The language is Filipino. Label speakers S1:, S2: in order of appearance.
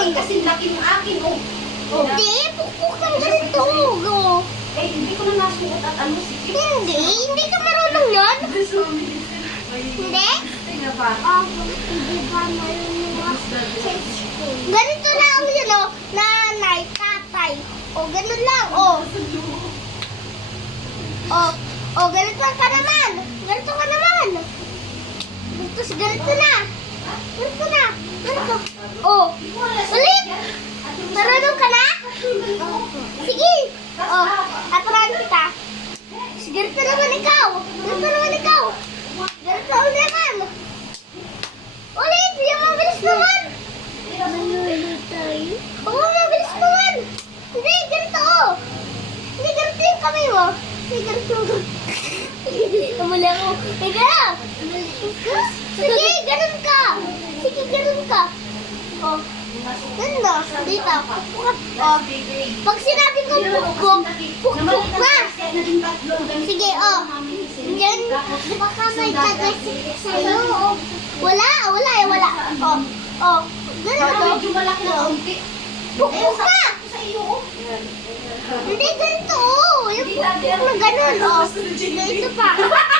S1: Ay, kasi laki ng akin, oh. Oh.
S2: Hindi, pukpuk ng ganito. Oh.
S1: Eh, hindi ko na nasuot at ano, sikip.
S2: Hindi, hindi ka marunong yun. Hindi?
S1: Tingnan ba?
S2: Oh, hindi ba marunong ako? Ganito lang yun, oh. Nanay, tatay. O, ganun lang, oh. Oh, oh, ganito ka naman. Ganito ka naman. Tapos ganito na. Ganito na. Ganito. Oh, ulit. Marunong ka na? Sige. Oh, kita. Ganito naman ikaw. Ganito naman ikaw. Ganito naman. Ulit, yung naman. Manulit tayo? Oo, mabilis naman. Hindi, ganito oh. Hindi, ganito yung mo. Hindi, ganito. Kamali ako. Teka. Sige, ganun ka. Sige, ganun ka. Oh. Ganda. Dito. Oh. Pag sinabi ko pukpuk, pukpuk na. Sige, oh. Yan, baka may tagasik sa'yo. Oh. Wala, wala, eh, wala. Oh, oh. Ganun, oh.
S1: medyo malaki na unti.
S2: Pukpuk ka.
S1: Sa iyo, oh.
S2: Hindi, ganito, oh. Yung pukpuk na ganun, oh. Ito pa.